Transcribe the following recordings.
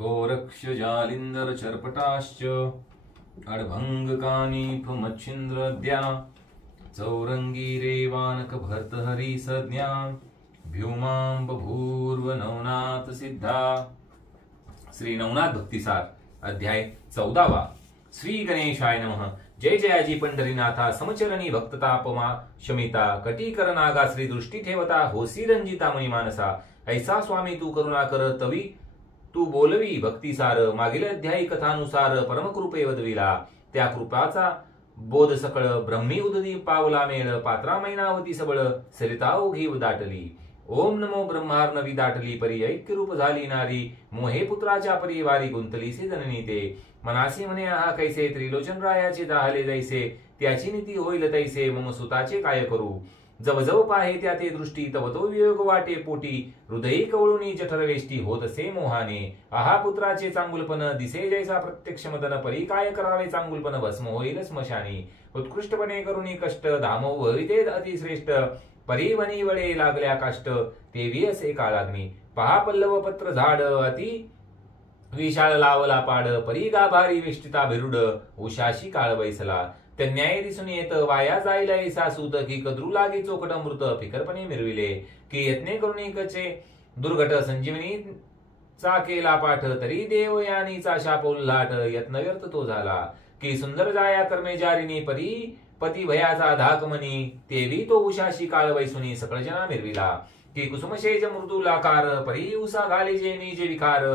गोरक्ष जालिंदर चर्पटाश्च अडभंग कानीफ मच्छिंद्रद्या चौरंगी रेवानक भर्तहरी संज्ञा भ्यूमां बभूर्व नवनाथ सिद्धा। श्री नवनाथ भक्तिसार अध्याय 14। श्री गणेशाय नमः। जय जयाजी पंढरीनाथा समचरणी भक्ततापमा शमिता कटीकर नागा श्री दृष्टी ठेवता होसी रंजिता मणी मानसा। ऐसा स्वामी तू करुणा कर तवी तू बोलवी भक्तिसार। मागील अध्यायी कथानुसार परमकृपे वदविला त्या कृपाचा बोध सकळ ब्रह्मी उदनी पावला मेळ पात्रा मैनावती सबळ सरिता ओघी दाटली। ओम नमो ब्रह्मार्णवी दाटली परी ऐक्य रूप झाली नारी मोहे पुत्राच्या परिवारी गुंतली से जननी ते मनासी म्हणे आहा कैसे त्रिलोचन रायाचे दाहले जैसे त्याची नीती होईल तैसे मम सुताचे काय करू जवजव पाहे त्या ते दृष्टी तव तो वियोग वाटे पोटी हृदयी कवळुनी जठर वेष्टी होत असे मोहाने आहा पुत्राचे चांगुलपण दिसे जैसा प्रत्यक्ष मदन परी काय करावे चांगुलपण भस्म होईल स्मशानी उत्कृष्टपणे करुणी कष्ट धामो भविते अतिश्रेष्ठ परिवनी वळे लागल्या काष्ट तेवी असे काळाग्नी पहा पल्लव पत्र झाड अति विशाळ लावला पाड परी गाभारी वेष्टिता भिरुड उशाशी काळ बैसला न्याय दिसून येत वाया जाईल ऐसा सूत की कद्रू लागी चोकट अमृत फिकरपणे मिरविले की यत्ने करुणिकचे दुर्घट संजीवनी चा केला पाठ तरी देव यानीचा शाप उल्हाट यत्न व्यर्थ तो झाला की सुंदर जाया कर्मे जारिनी परी पती भयाचा धाकमनी तेवी तो उशाशी काळ वैसुनी सकळ जना मिरविला की कुसुमशेज मृदुलाकार परी उसा घाली जे निजे विकार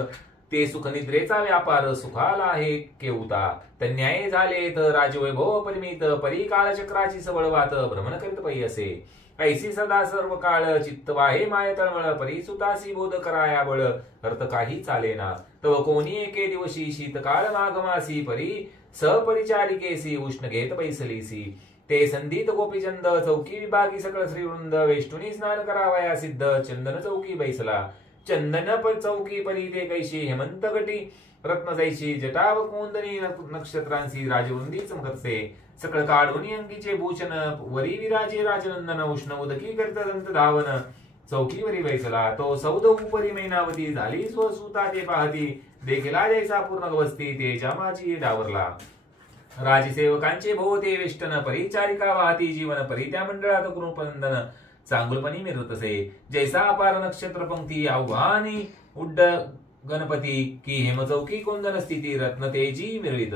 ते सुख निद्रेचा व्यापार सुखाला आहे केवता तन्याय झाले तर राजवैभव परिमित परी काळचक्राची सबळवात भ्रमण करीत पै असे ऐसी सदा सर्व काळ चित्त वाहे माय तळमळ परी सुतासी बोध कराया बळ अर्थ काही चालेना तव कोणी एके दिवशी शीतकाळ माघमासी परी सपरिचारिकेसी उष्ण घेत बैसलीसी ते संधीत गोपीचंद चौकी विभागी सकळ श्रीवृंद वेष्टुनी स्नान करावया सिद्ध चंदन चौकी बैसला चंदन चौकी परी ते कैशी हेमंत गटी रत्न जैशी जटाव कोंदणी नक्षत्रांशी राजवृंदी चमकतसे सकळ काढून अंगीचे भूषण वरी विराजे राजनंदन उष्ण उदकी करत दंत धावन चौकीवरी बैसला तो सौद उपरी मैनावती झाली स्वसुता ते पाहती देखला जैसा पूर्ण वस्ती ते जामाची डावरला राजसेवकांचे भोवते वेष्टन परिचारिका वाहती जीवन परी त्या मंडळात कृपनंदन चांगुलपणी मिरवत असे जैसा अपार नक्षत्र पंक्ती आव्हानी उड्ड गणपती की हेमचौकी कोंदन स्थिती रत्न तेजी मिरवित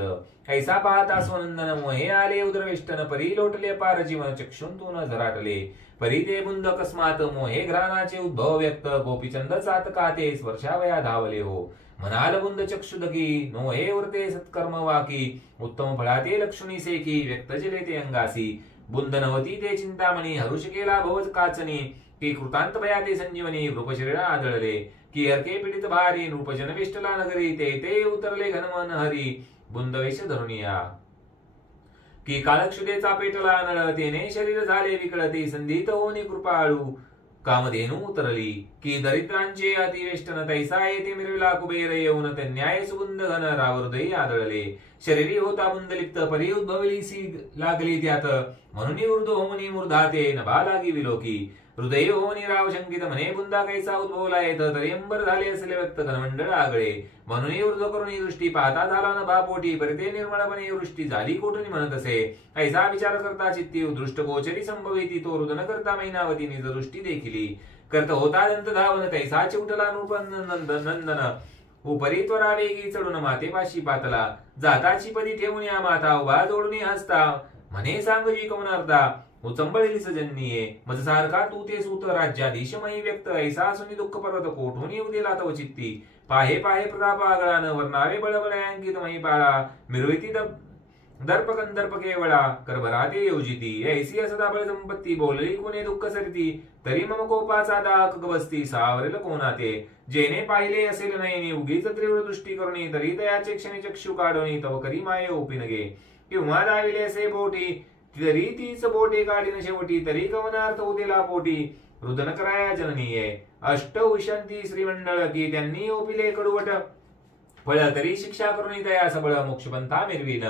ऐसा पाहता स्वनंदन मोहे आले उद्रवेष्टन परी लोटले पार जीवन चक्षुंतून झराटले परी ते बुंद अकस्मात मोहे घ्राणाचे उद्भव व्यक्त गोपीचंद चातकाते स्पर्शावया धावले हो म्हणाल बुंद चक्षुदकी नोहे उरते सत्कर्म वाकी उत्तम फळाते लक्षुणी सेकी व्यक्त जले ते अंगासी बुंद नवती ते चिंतामणी हरुष केला भवत काचनी की कृतांत भयाते संजीवनी नृपशरीरा आदळले की हरके पीडित भारी नृपजन वेष्टला नगरी ते ते उतरले घनमन हरी बुंद वेश धरुनिया की कालक्षुदेचा पेटला नळ तेने शरीर झाले विकळते संधीत होनी कृपाळू कामधेनू उतरली की दरिद्रांचे अतिवेष्टन तैसा येते मिरविला कुबेर येऊन न्याय सुबुंद घन रावृदयी आदळले शरीरी होता बुंदलिप्त परी उद्भवली सी लागली त्यात म्हणून ऊर्ध्व होनी मूर्धाते नभा लागी विलोकी हृदय होनी राव शंकित म्हणे बुंदा कैसा उद्भवला येत तरी अंबर झाले असले व्यक्त घनमंडळ आगळे म्हणून ऊर्ध्व करून दृष्टी पाहता झाला नभा पोटी परिते निर्मळपणे वृष्टी झाली कोठून म्हणत असे ऐसा विचार करता चित्ती दृष्ट गोचरी संभविती तो रुदन करता मैनावती निज दृष्टी देखिली करत होता दंत धावन तैसा चिवटला नंदन उपरी त्वरा वेगी चढून मातेपाशी पातला जाताची पदी ठेवून या माता उभा जोडून हसता म्हणे सांगजी कवनार्धा उचंबळली सजन्नीये मज सारखा तू ते सूत राज्याधीशमयी व्यक्त ऐसा असून दुःख पर्वत कोठून येऊ दिला तव चित्ती पाहे पाहे प्रताप आगळान वर्णावे बळबळ अंकित मही बाळा मिरविती दर्प कंदर्प केवळा करभराते योजिती ऐसी असदा बळ संपत्ती बोलली कोणे दुःख सरती तरी मम कोपाचा दाक बसती सावरेल कोणाते जेने पाहिले असेल नयनी उगीच तीव्र दृष्टी करुणी तरी दयाचे क्षणी चक्षु काढोनी तव करी माये ओपिनगे किंवा दाविले असे बोटी तरी तीच बोटे काढीन शेवटी तरी कवनार्थ उदेला पोटी रुदन कराया जननीये अष्ट उशांती श्रीमंडळ की त्यांनी ओपिले कडवट फळ तरी शिक्षा करुणी दया सबळ मोक्षपंथा मिरविन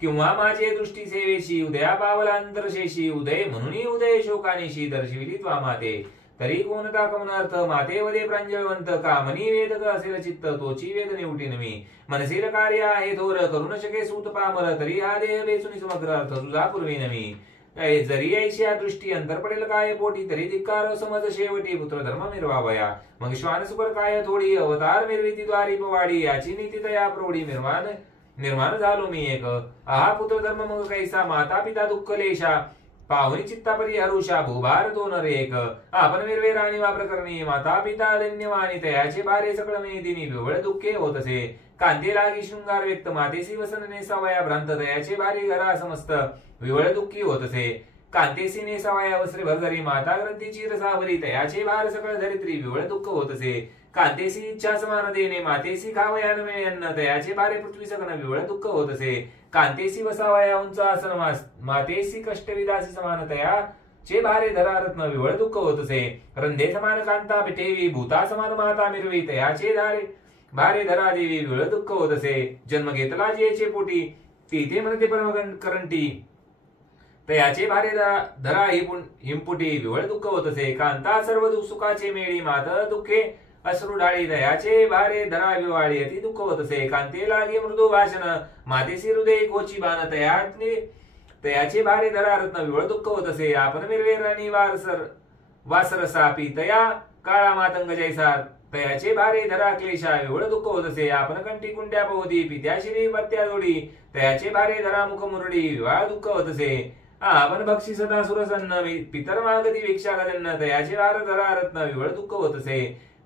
किंवा माझे दृष्टी सेवेशी उदया पावला अंतरशेशी उदय म्हणून उदय शोकानिशी दर्शविली त्वा माते तरी कोणता कमनार्थ माते वदे प्रांजळवंत कामनी वेद असेल चित्त तोची वेद निवटी नमी मनसेल कार्य आहे थोर करू न शके सूत पामर तरी हा देह वेचुनी समग्र अर्थ तुझा पूर्वी नमी जरी ऐशिया दृष्टी अंतर पडेल काय पोटी तरी धिक्कार समज शेवटी पुत्र धर्म मिरवावया मग श्वान सुपर काय थोडी अवतार मिरविती द्वारी पवाडी याची नीती तया प्रौढी निर्माण झालो मी एक आहा पुत्र धर्म मग कैसा माता पिता दुःख लेशा पाहुनी चित्ता परी हरुषा भूभार दोन रेक आपण मिरवे राणी वा प्रकरणी माता पिता धन्यवाणी तयाचे भारे सकळ मेदिनी विवळ दुःखे होत असे कांती लागी शृंगार व्यक्त मातेसी वसन नेसावया भ्रांत तयाचे भारी घरा समस्त विवळ दुःखी होत असे कांतेसी नेसावया वस्त्रे भरधरी माता ग्रंथीची रसावरी तयाचे भार सकळ धरित्री विवळ दुःख होत असे कांतेसी इच्छा समान देणे मातेसी खावया न मिळे अन्न तयाचे भारे पृथ्वी सकन विवळ दुःख होत असे कांतेसी वसावया उंच आसन मातेसी कष्टविदासी समान तया चे भारे धरा रत्न विवळ दुःख होत असे रंधे समान कांता ठेवी भूता समान माता मिरवी तयाचे धारे भारे धरा देवी विवळ दुःख होत असे जन्म घेतला जेचे पोटी तिथे म्हणते परम करंटी तयाचे भारे धरा हिमपुटी विवळ दुःख होत असे कांता सर्व सुखाचे मेळी मात दुःखे अश्रू ढाळी दयाचे भारे धरा विवाळी अति दुःख होत असे कांते लागे मृदू भाषण मातेसी हृदय कोची बाण तयाचे भारे धरा रत्न विवळ दुःख होत असे आपण मिरवे राणी वासर सापी तया काळा मातंग जैसा तयाचे भारे धरा क्लेशा विवळ दुःख होत असे आपण कंठी कुंड्या पवदी पित्याशिरी पत्त्या जोडी तयाचे भारे धरा मुख मुरडी विवाळ दुःख होत असे आपण भक्षी सदा सुरसन्न पितर मागती भिक्षा गदन्न तयाचे भार धरा रत्न विवळ दुःख होत असे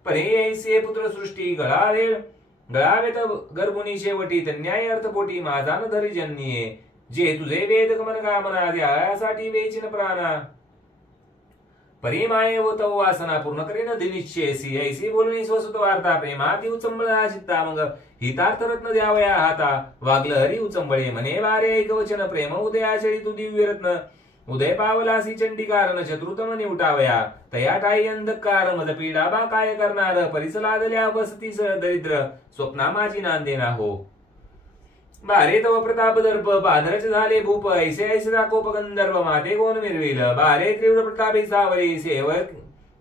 पण ऐसे पुत्र सृष्टी गळावेत गर्भुनी शेवटी तन्याय अर्थपोटी माझा न धरी जन्नीये जे तुझे वेद गमन कामना द्यासाठी वेचिन प्राणा परिमाये व तव वासना पूर्ण करीन दिनिश्चेसी ऐसी बोलणी स्वसुत वार्ता प्रेमाती उचंबळा चित्ता मग हितार्थ रत्न द्यावया हाता वागल हरी उचंबळे म्हणे वारे ऐकवचन प्रेम उदयाचळी तू दिव्य रत्न उदय पावलासी चंडिकार शत्रुतम निवटावया तया ठाई अंधकार मद पीडा बा काय करणार परिसलादल्या वसतीस दरिद्र स्वप्ना माझी नांदेना हो बारे तव प्रताप दर्प बाधरच झाले भूप ऐसे ऐसे दाकोप गंधर्व माते कोण मिरविल बारे तीव्र प्रतापी सावरी सेवक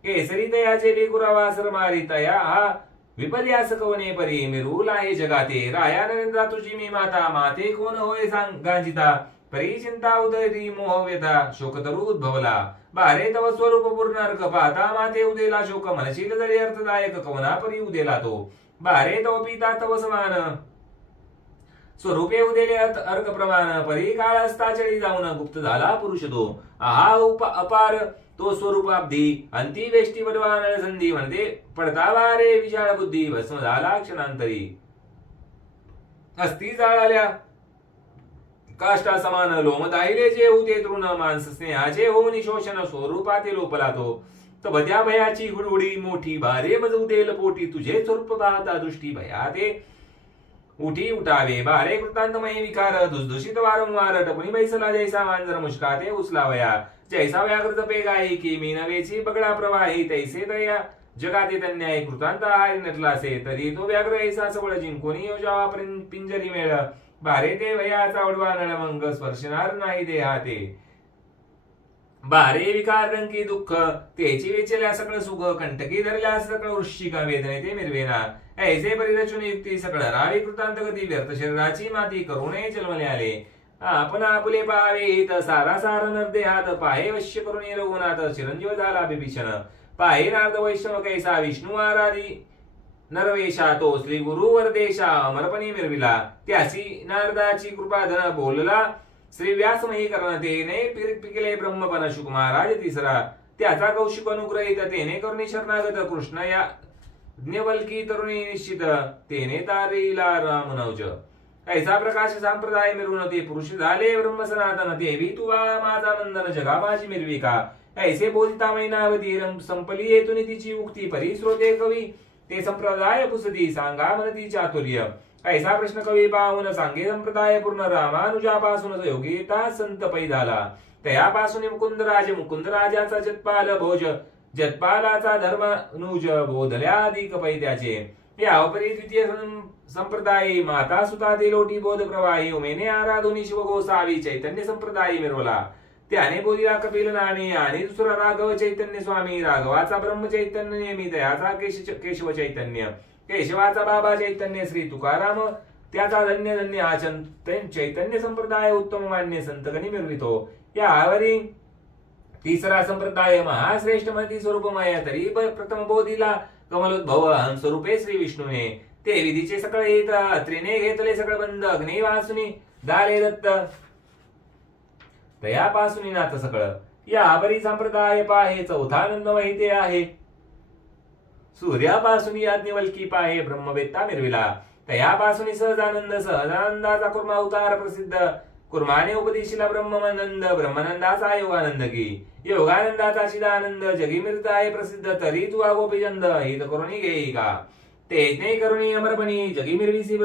केसरी तयाचे लेकुरा वासर मारी तया हा विपर्यास कवने परी मिरूल आहे जगाते राया नरेंद्रा तुझी मी माता माते कोण होय सांग गांजिता परी चिंता उदरी मोह व्यथा शोकतरु उद्भवला बारे तव स्वरूप पूर्ण अर्क पाहता माते उदेला शोक मनशील जरी अर्थदायक कवना परी उदेला तो बारे तव पिता तव समान स्वरूपे उदेले अर्क प्रमाण परी काळ असता चळी जाऊन गुप्त झाला पुरुष तो आहा अपार तो स्वरूपाब्धी अंती वेष्टी बलवान संधी म्हणते पडता वारे विशाळ बुद्धी भस्म झाला क्षणांतरी अस्थी जाळाल्या काष्टा समान लोम दाहिले जे होते तृण मांस स्नेहाचे होऊन शोषण स्वरूपाते लोपला तो तबद्या भयाची हुडहुडी मोठी भारे बजवतेल पोटी तुझे स्वरूप पाहता दृष्टी भयाते उठी उठावे बारे कृतांतमयी विकार धुसधुषित वारंवार टपणी बैसला जैसा मांजर मुष्काते उचलावया जैसा व्याघ्र जपे गायी की मी नवेची बगडा प्रवाही तैसे तया जगाते तन्याय कृतांत आय नटलासे तरी तो व्याघ्र ऐसा सबळ जिंकोनी योजावा पिंजरी मेळ बारे ते वयाचा उडवा नळमंग स्पर्शणार नाही देहाते बारे विकार रंकी दुःख तेची वेचल्या सकळ सुख कंटकी धरल्या सकळ वृश्चिका वेदने ते मिरवेना ऐसे परिरचून युक्ती सकळ रावी कृतांत गती व्यर्थ शरीराची माती करुणे जन्मले आले आपण आपुले पाहावे हित सारा सार नरदेहात पाहे वश्य करून रघुनाथ चिरंजीव झाला बिभीषण पाहे नारद वैष्णव कैसा विष्णू आराधी नरवेशा तो श्री गुरु वरदेशा अमरपणी मिरविला त्यासी नारदाची कृपा धन बोलला श्री व्यासमयी कर्ण तेने पिकले ब्रह्मपन शुक महाराज तिसरा त्याचा कौशिक अनुग्रहित तेने करुणी शरणागत कृष्ण या ज्ञवल्की तरुणी निश्चित तेने तारीला रामनवज ऐसा प्रकाश संप्रदाय मिरवून ते पुरुष झाले ब्रह्म सनातन देवी तू बाळा माझा नंदन जगा माझी मिरविका ऐसे बोधिता मैनावती संपली येतून तिची उक्ती परी श्रोते कवी ते संप्रदाय पुसदी सांगा मनती चातुर्य ऐसा प्रश्न कवी पाहून सांगे संप्रदाय पूर्ण रामानुजापासून योगिता संत पै झाला तयापासून मुकुंदराजाचा जत्पाल भोज जत्पालाचा धर्मानुज बोधल्या अधिक पै त्याचे यापरी द्वितीय संप्रदायी माता सुता ते लोटी बोध प्रवाही उमेने आराधुनी शिव गोसावी चैतन्य संप्रदायी मिरवला त्याने बोलिला कपिल नाणे आणि दुसरा राघव चैतन्य स्वामी, राघवाचा ब्रह्म चैतन्य नेहमी, त्याचा केशव चैतन्य, केशवाचा बाबा चैतन्य श्री तुकाराम, त्याचा धन्य धन्य हा चैतन्य संप्रदाय उत्तम मान्य संतगणी मिरवितो. यावरी तिसरा संप्रदाय महाश्रेष्ठ महती स्वरूपमय, तरी प्रथम बोधीला कमलोद्भव अहम स्वरूपे श्री विष्णूने, ते विधीचे सकळ येत त्रिने घेतले सकळ बंद, अग्नी वासुनी दारे दत्त तयापासून नाथ सकळ. यावरी संप्रदाय पाहे चौथानंद माहिती आहे, सूर्यापासून याज्ञवल्की पाहे ब्रह्मवेत्ता मिरविला, तयापासून सहजानंदाचा कुर्मा अवतार प्रसिद्ध, कुर्माने उपदेशिला ब्रह्मानंद, ब्रह्मानंदाचा योगानंद की, योगानंदाचा चिदानंद जगी मिरत आहे प्रसिद्ध, तरी तू गोपीचंद हित करुणी घेई का, तेजने करुणी अमरपणी जगी मिरविसी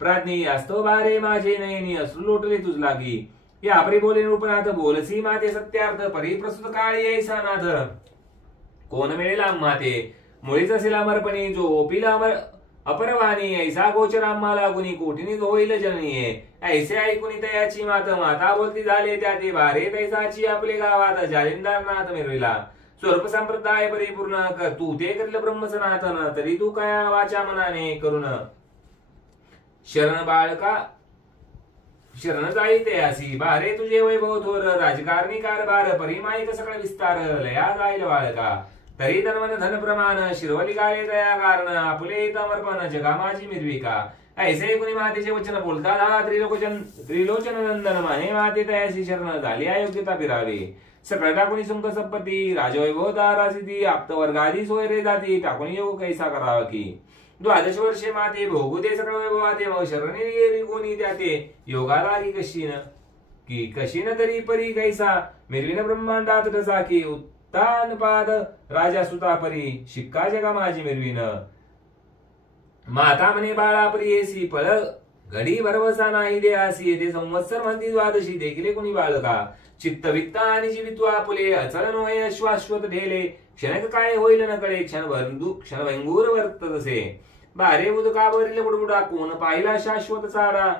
प्राज्ञी, असतो बारे माझे नयनी अश्रू लोटले तुझ लागी, या परी बोले रूपनाथ बोलसी माते सत्यार्थ, परी प्रस्तुत काळी ऐसा नाथ, कोण मिळेल माते मुळीच असेल अमरपणी, जो ओपीला अमर अपरवाणी, ऐसा गोचर आम्हाला गुणी कोटीनी होईल जननीये, ऐसे ऐकुनी तयाची माता बोलती झाले त्या ते बारे तैसाची आपले गावात, जालिंदरनाथ मिरविला स्वरूप संप्रदाय परिपूर्ण, तू ते करील ब्रह्म सनातन, तरी तू काय वाचा मनाने करून, शरण बाळका शरण जाई तयासी, बारे तुझे वैभव थोर, राजकारणी कारभार परिमायिक सकळ विस्तार, लया जाईल बाळका, तरी धनवन धन प्रमाण, शिरवली गाळे दया कारण, आपले तमर्पण जगा माझी मिरविका, ऐसे कुणी मातेचे वचन बोलता झाला त्रिलोचन नंदन, माने माते तयासी शरण झाली अयोग्यता फिरावे, सकळ टाकुनी सुंक संपत्ती, राजवैभव दारा सिद्धी, आप्त वर्गादी सोय रे जाती, टाकुनी योग कैसा करावा की, 12 वर्षे माते भोगू दे सकळ वैभवाते, मग शरणी गेली कोणी त्याते, योगा लागी कशीन तरी परी कैसा, मिरविन ब्रह्मांडात तसा की, उत्तान पाद राजा सुता परी, शिक्का जगा माझी मिरविन, माता म्हणे बाळा प्रियेसी, पळ घडी भरवसा नाही देहासी, ते संवत्सर म्हणती द्वादशी, देखील कुणी बाळका, चित्त वित्त आणि जीवित्व आपुले, अचल नोहे अश्वाश्वत ढेले, क्षणक काय होईल न कळे, क्षणभंगूर वर्ततसे, बारे उदकावरील बुडबुडा, कोण पाहिला शाश्वत चारा,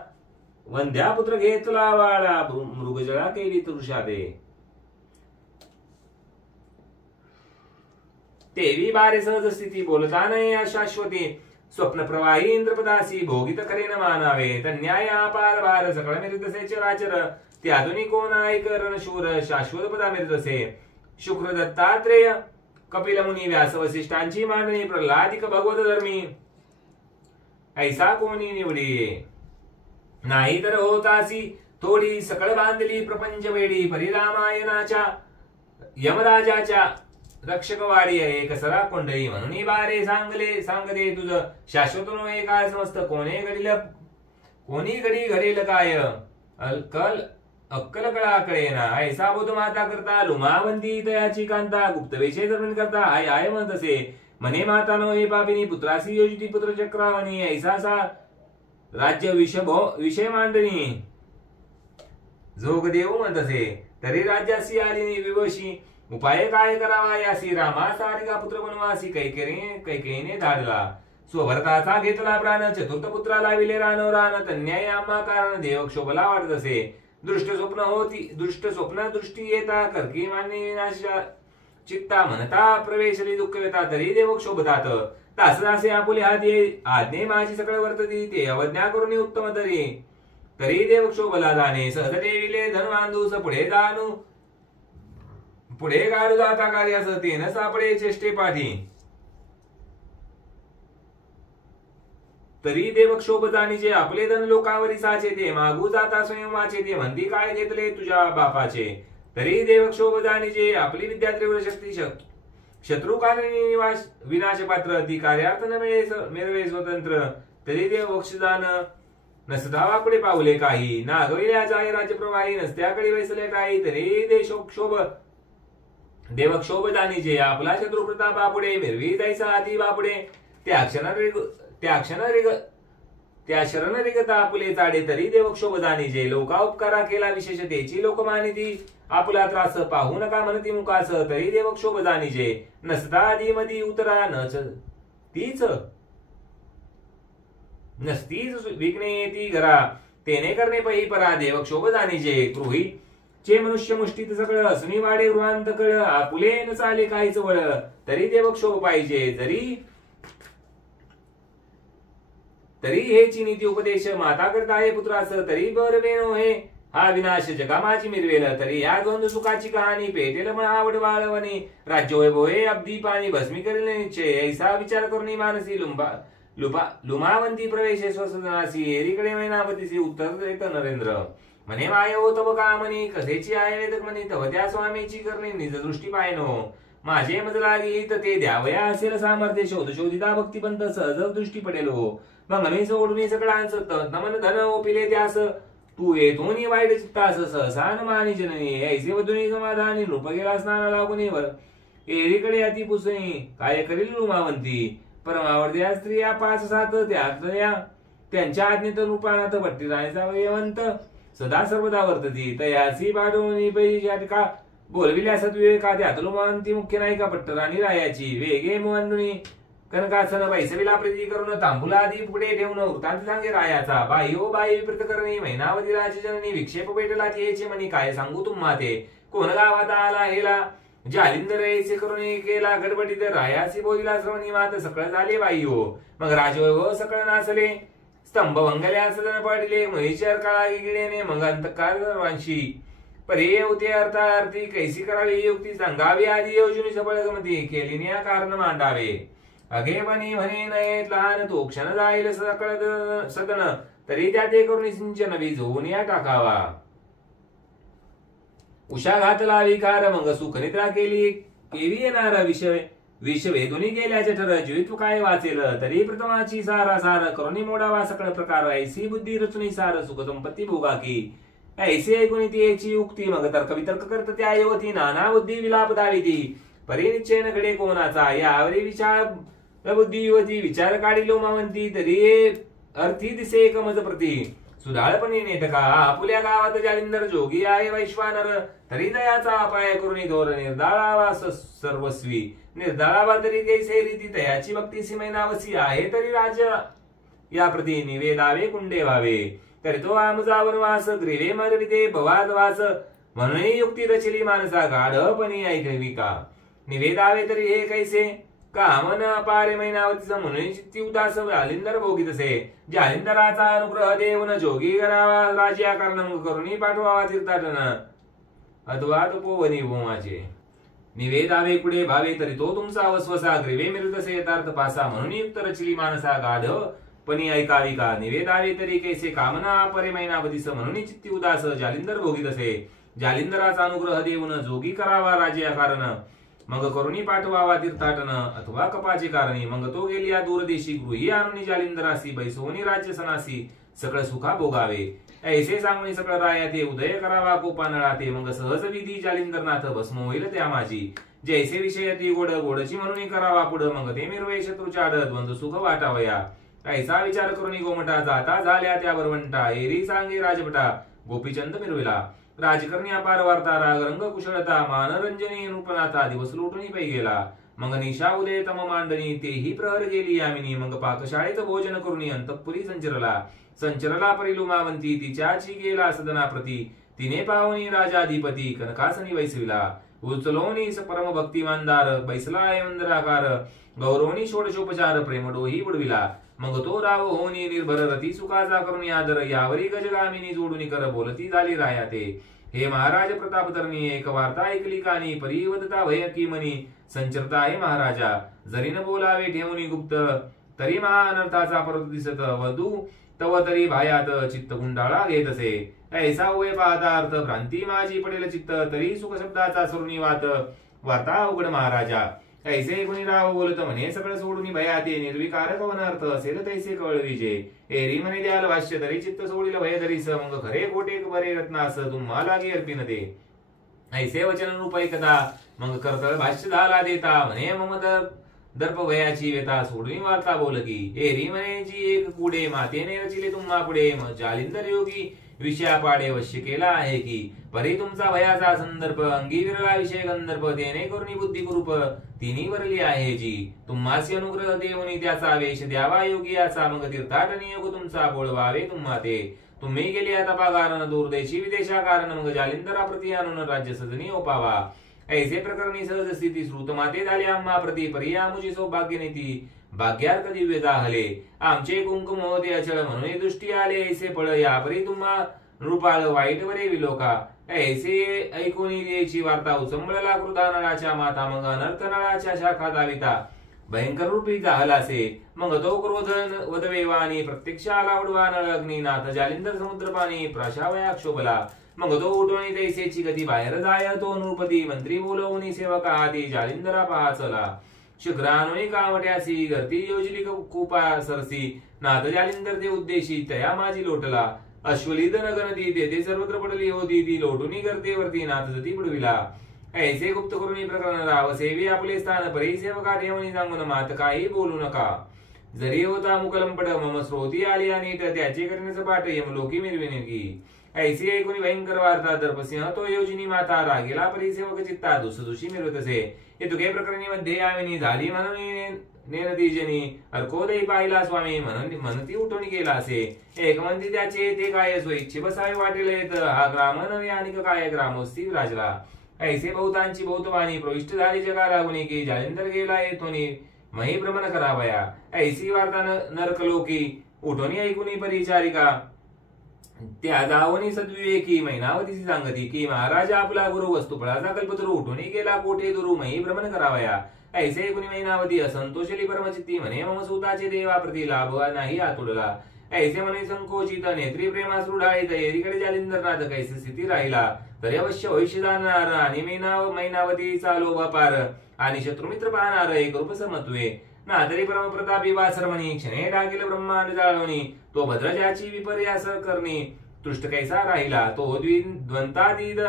वंध्यापुत्र घेतला वाळा, मृगजळा केली तृषादे, तेवी बारे सहज स्थिती, बोलता नये अशाश्वती, स्वप्न प्रवाही इंद्रपदासी, भोगित करेन मानावे, तन्याय अपार भार, सकळ मिरतसे चराचर, त्यातून कोण ऐकरण शूर, शाश्वत पदा मिरतसे, शुक्र दत्तात्रेय कपिल मुनी व्यास वसिष्ठांची मांडणी, प्रल्हादिक भगवत धर्मी, ऐसा कोणी निवडी, नाही तर होतासी थोडी, सकळ बांधली प्रपंच वेडी, परिरामायणाच्या यमराजाच्या रक्षकवाडी, एक सरा कोंडई, म्हणून बारे सांगले तुझ, शाश्वत नव्हे काय समस्त, कोणी घडी घडेल काय, अक्कल कळा कळेना, ऐसा बोध माता करता, लुमावंती तयाची कांता, गुप्त वेशे धर्मन करता, आय आय म्हणत असे, म्हणे माता नो हे पापिनी, पुत्रासी योजिती पुत्र चक्रावणी, ऐसा राज्य विषय मांडणी, जोग देऊ म्हणत असे, तरी राज्यासी आली विवशी, उपाय काय करावा यासी, रामा सारिका पुत्र बनवासी, कैकेयीने धाडला, स्वभरताचा घेतला प्राण, चतुर्थ पुत्राला विले रानो रान, तन्याय आम्हा कारण, देव क्षोभला वाटत असे, दृष्ट स्वप्न दृष्टी येता, कर्की मान्य विनाशा चित्ता, म्हणता प्रवेशली दुःख येता, तरी देव क्षोभतात, तासदासे आपुले हाती, आज्ञे माझी सकळ वर्तती, ते अवज्ञा करून उत्तम तरी देव क्षोभला जाणे, सहज देविले धन बांधूस, पुढे गाडू जाता कार्यास, तेन सापडे चेष्टे पाठी, तरी देव क्षोभ जाणीचे, आपले धन लोकांवरी साचे, ते मागू जाता स्वयंवाचे, ते म्हणती काय घेतले तुझ्या बापाचे, तरी देव क्षोभ जाणीचे, आपली विद्या तीव्र शक्ती, शत्रू कारणी विनाश पात्र, ती कार्यार्थ न मिळवे स्वतंत्र, तरी देव बक्षदान नसता वाकडे पावले काही, नागविल्या जाय राज्यप्रवाही, नसत्याकडे वैसले काही, तरी देव क्षोभ जाणीचे, आपला शत्रू प्रताप बापुडे, मिरवी तैसा हाती बापुडे, त्या शरण रिगता आपुले चाडे, तरी देव क्षोभ जाणीचे, लोका उपकारा केला विशेषतेची, लोकमानिती आपला त्रास, पाहू नका म्हणती मुकास, तरी देव क्षोभ जाणीचे, नसता आधी मधी उतरा नसतीच विघ्ने येती घरा, तेने करणे पही परा, देव क्षोभ जाणीचे, चे मनुष्य मुष्टीत सगळं असुनी वाडे गृहांत कळ आपुले न चाले काहीच वळ तरी देवक्षोभ पाहिजे तरी हेची नीती उपदेश माता करता आहे पुत्रास तरी बरवेनो हे हा विनाश जगामाची मिरवेल तरी या द्वंद्व सुखाची कहाणी पेटेल पण आवड वाळवणी राज्य वैभव हे अब्दी पाणी भस्मी करेल निश्चय ऐसा विचार करून मानसी लुमावंती प्रवेश स्वसदनासी एरीकडे मैनापतीसी उत्तर देत नरेंद्र म्हणे माय हो तव का म्हणी कथेची आहे वेदक म्हणी तव त्या स्वामीची करणे निज दृष्टी पायनो माझे मज लागी तर ते द्यावया असेल सामर्थ्य शोधिता भक्तिपंत सहज दृष्टी पडेल हो मग मी सोडून सगळ्यांच नमन धन ओपिले त्यास तू येतो वाईट चित्तास सहसान मानी जननी ऐसे वधुनी समाधानी नृप गेला स्नान लागून एरीकडे अति पुसणी काय करील लुमावंती परमावडत्या स्त्रिया 5-7 त्यातल्या त्यांच्या आज्ञेत रूपानात भट्टी राहायचा वयवंत सदा सर्वदा वर्तती तयासी बाडोनी पैशात का बोलविल्या सद्विवेका त्यात लुमावंती मुख्य नायिका पट्टराणी रायाची वेगे मुवंदुनी कनकासन पैसविला प्रीती करून तांबुला आधी पुढे ठेवून वृत्तांत सांगे रायाचा बाई हो बाई विपरीत करणी मैनावती राजजननी विक्षेप पेटला याचे म्हणी काय सांगू तुम्हा ते कोण गावात आला हेला जालिंदर यायचे करून केला गडबडीत रायासी बोलिला श्रवणी मात सकळ झाले बाई हो मग राजवैभव सकळ नाचले स्तंभ वंगल्या सदन पडले महेश्वर काळा गिळेने मग अंतकार सर्वांशी परे होते अर्थार्थी कैसी करावी युक्ती सांगावी आधी योजनी सबळ गमती केली कारण मांडावे अगे बनी म्हणे नये लहान तो क्षण जाईल सकळ सदन तरी त्या ते करून सिंचन वीज होऊन या टाकावा उषा घातला विकार मग सुखनिद्रा केली येणार विष वेदुनी गेल्याचे ठर जीवित्व काय वाचेल तरी प्रथमाची सार करुणी मोडावा सकळ प्रकार ऐसी बुद्धी रचुनी सार सुख संपत्ती भोगा की ऐसे ऐकून याची युक्ती मग तर्क वितर्क करत त्या युवती नाना बुद्धी विलाप दाविती परिनिश्चयन घडे कोणाचा यावरी विचार बुद्धी युवती विचार काढी लोमावंती तरी अर्थी दिसे एकमज प्रती सुधाळपणे नेटका आपुल्या गावात जालिंदर जोगी आहे वैश्वानर तरी दयाचा अपाय करून धोर निर्दाळावा सर्वस्वी निर्दाळावा तरी कैसे रीती तयाची भक्ती सीमैनावसी आहे तरी राजा या प्रती निवेदावे कुंडे व्हावे तरी तो आमचा वनवास ग्रीवे मरविते भवाद वास म्हणून युक्ती रचली माणसा गाढपणी ऐकवी का निवेदावे तरी हे कैसे कामन अपारे मैनावतीचा म्हणून चित्ती उदास जालिंदर भोगीत असे जालिंदराचा अनुग्रह देऊन जोगी करावा राजा कारण करुणी पाठवावा तीर्थाटन अथवा पोवनी भूमाचे निवेदावे कुडे भावे तरी तो तुमचा वसवसा ग्रीवे मिरुदसे यथार्थ पासा म्हणून युक्त रचली मानसा गाढ पणी ऐकावी का निवेदावे तरी कैसे कामना अपरे मैनावतीस म्हणून चित्ती उदास जालिंदर भोगीत असे जालिंदराचा अनुग्रह देऊन जोगी करावा राजा कारण मग करुणी पाठवावा तीर्थाटन अथवा कपाचे कारणी मग तो गेलिया दूरदेशी गृही आणून जालिंदरासी बैसोनी राज्य सनासी सकळ सुखा भोगावे ऐसे सांगून सकळ राया ते उदय करावा कोपानळा ते मग सहज विधी जालिंदरनाथ भस्म होईल त्या माझी जैसे विषय ती गोड गोडची म्हणून करावा पुढं मग ते मिरवे शत्रूच्या आड द्वंद्व सुख वाटावया ऐसा विचार करून गोमटा जाता झाल्या त्या बरवंटा एरी सांगे राजभटा गोपीचंद मिरविला राजकरणी अपार वार्ता राग रंग कुशलता मानरंजनी नूपनाथा दिवस लुटून पै गेला मग निशा उदय तम मांडणी तेही प्रहर गेली यामिनी मग पाकशाळेत भोजन करून अंतपुरी संचरला परिलुमावंती तिच्याची गेला सदनाप्रती तिने पावनी राजाधिपती कनकासनी वैसविला उचलोनी परम भक्तिमानदार बैसला मंदराकार गौरवनी षोडशोपचार प्रेमडोही बुडविला मग तो राव होनी निर्भर रती सुखाचा करून आदर यावरी गजगामिनी जोडून कर बोलती झाली राया ते हे महाराज प्रतापधरणी एक वार्ता ऐकली कानी परिवदता भयकी मनी संचरता आहे महाराजा जरी न बोलावे ठेवणी गुप्त तरी महाअनर्थाचा परत दिसत वधू तव तरी भायात चित्त गुंडाळा घेत असे ऐसा होय पाहता अर्थ भ्रांती माझी पडेल चित्त तरी सुख शब्दाचा सरुणी वार्ता अवघड महाराजा ऐसे कुणी राव बोलत म्हणे सगळं सोडून भयाते निर्विकार कवन अर्थ असेल तैसे कळविजे एरी म्हणे द्याल भाष्य तरी चित्त सोडील भय धरीस मग खरे खोटे बरे रत्नास तुम्हाला लागे अर्पिन ते ऐसे वचन रूप ऐकता मग कर्तव्य भाष्य झाला देता म्हणे मम दर्प भयाची व्यथा सोडून वार्ता बोल की एरी म्हणे जी एक कुडे मातेने रचिले तुम्हा पुढे जालिंदर योगी विषया पाडे वश्य केला आहे की परी तुमचा भयाचा संदर्भ अंगी विरला विषय गंधर्भ देणे करुणी बुद्धी कुरूप तिनी वरली आहे जी तुम्हासी अनुग्रह देऊनी त्याचा वेश द्यावा योगी याचा मग तीर्थाटनी योग तुमचा बोळवावे तुम्हा ते तुम्ही गेली आता पागारण दूर देशी विदेशा कारण मग जालिंदरा प्रति आणून राज्य सजनी ओपावा ऐसे प्रकरणी सहज स्थिती श्रुत माते झाले आम्हा प्रति परिया मुझी सौभाग्य नीती भाग्यार्थ दिव्य जाहले आमचे कुंकुम होते अचळ म्हणून दृष्टी आले ऐसे फळ यापरी तुम्हा नृपाळ वाईट बरे विलोका ऐसे ऐकून याची वार्ता उचंबळला कृता नळाच्या माता मग अनर्थ नळाच्या शाखा दाविता भयंकर रूपी जाहलासे मग तो क्रोध वदवेवानी प्रत्यक्ष आला उडवा नळ अग्निनाथ जालिंदर समुद्र पाणी प्राशावया क्षोभला मग तो उठवणी तैसेची गती बाहेर जाय तो नृपती मंत्री बोलवणी सेवका आदी जालिंदरा पहा चला शुक्रानुनी कावट्यासी गर्ती योजली कुपा सरसी नाथ जालिंदर ते उद्देशी तया माझी लोटला अश्वलीद नगनदी तेथे सर्वत्र पडली होती ती लोटुनी गर्तेवरती नाथ जती बुडविला ऐसे गुप्त करुणी प्रकरण राव सेवी आपले स्थान परी सेवका ठेवणी सांगून मात काही बोलू नका जरी होता मुकलंपट मम श्रोती आली आणि त्याचे करण्याचं पाठ यमलोकी मिरविणे की ऐसी ऐकून भयंकर वार्ता दर्पसिंह तो योजनी माता रागेला परी सेवक चित्ता दुसदुशी मिरवतसे हे तुके प्रकरणी मध्ये आविनी झाली म्हणून नेनतीजनी अर्कोदयी पाहिला स्वामी म्हणती उठून गेला असे एक म्हणती त्याचे ते काय स्वइच्छे बसावे वाटेल येत हा ग्राम नव्हे आणि काय ग्रामोस्ती राजला ऐसे बहुतांची बहुतवाणी प्रविष्ट झाली जगा लागुनी की जालिंदर गेला येथोनी मही भ्रमण करावया ऐसी वार्ता नरकलोकी उठोनी ऐकुनी परिचारिका त्या दावणी सद्विवेकी मैनावतीची सांगती की महाराजा आपला गुरु वस्तुफळाचा कल्पतरू उठून गेला कोठे दुरु मही भ्रमण करावया ऐसे कुणी मैनावती असंतोषली परमचित्ती म्हणे मम सुताचे देवा प्रति लाभ नाही आतुरला ऐसे म्हणे संकोचित नेत्री प्रेमासरू ढाळीत एकीकडे जालिंदरनाथ कैसे स्थिती राहिला तरी अवश्य भविष्य जाणार आणि मैनावतीचा लोभ पार आणि शत्रुमित्र पाहणार एक रूप समत्वे ना तरी परमप्रतापी वासरमणी क्षणे टाकेल ब्रह्मांड जाळवणी तो भद्रजाची विपर्यास करणी तुष्ट कैसा राहिला तो द्वंतातीत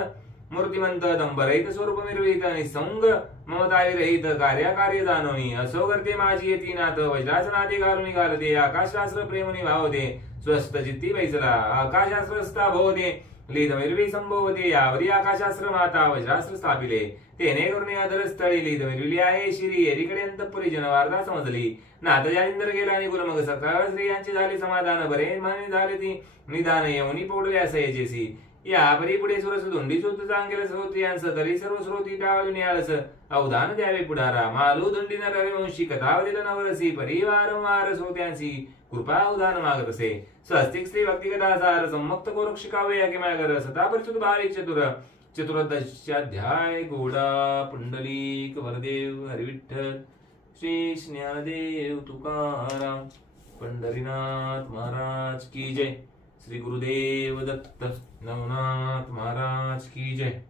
मूर्तिमंत दंबरहित स्वरूप मिरवित निसंग ममताविरहित कार्य जाणवणी असो करते माझी येती नाथ वज्रासनाते घालून घालते आकाशशास्त्र प्रेमनी भावते स्वस्त चित्ती बैसला आकाशशास्त्रस्था भवते लीध मिरवी संभवते यावरी आकाशशास्त्र माता वज्रास्त्र स्थापिले तेने करुणे आदरस्थळी लीध मिरविली आहे शिरी एरीकडे अंतपुरी जनवार्ता समजली नाथ जालिंदर गेला आणि गुरु मग सकाळ स्त्रियांचे झाले समाधान बरे माने झाले ती निदान यमुनी पोडल्या सयजेसी या परी पुढे सुरस धोंडी सुत चांगेल श्रोत्रियांस तरी सर्व श्रोती टाळून याळस अवधान द्यावे पुढारा मालू धोंडी नरवंशी कथावदिल नवरसी परी वारंवार श्रोत्यांसी कृपा उदान मागत असे स्वस्तिक श्री भक्तिकथासार सम्मुक्त कोरक्ष काव्य किमागर सता परिचित भाविक चतुर्दशाध्याय गोडा पुंडलिक वरदेव हरिविठ्ठल श्री ज्ञानदेव तुकाराम पंढरीनाथ महाराज की जय श्री गुरुदेव दत्त नवनाथ महाराज की जय।